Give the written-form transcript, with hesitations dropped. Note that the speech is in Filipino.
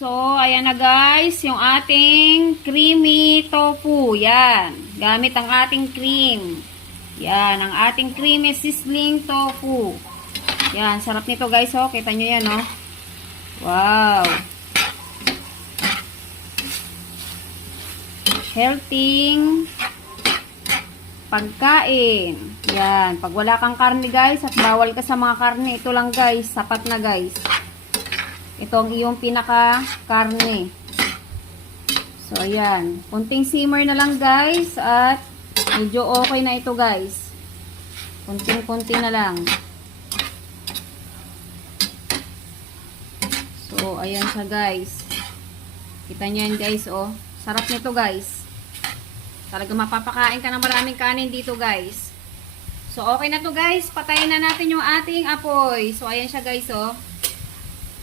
So, ayan na guys, yung ating creamy tofu. Yan. Gamit ang ating cream. Yan, ang ating creamy sizzling tofu. Yan, sarap nito guys, oh. Kita nyo yan, oh. Wow. Healthy pagkain. Yan, pag wala kang karne guys, at bawal ka sa mga karne, ito lang guys, sapat na guys. Ito ang iyong pinaka karne. So, ayan. Kunting simmer na lang guys, at medyo okay na ito guys. Kunting-kunti na lang. So, ayan siya guys. Kita nyo yan guys, oh. Sarap nito guys. Talaga mapapakain ka ng maraming kanin dito guys. So, okay na to guys. Patayin na natin yung ating apoy. So, ayan siya guys, oh.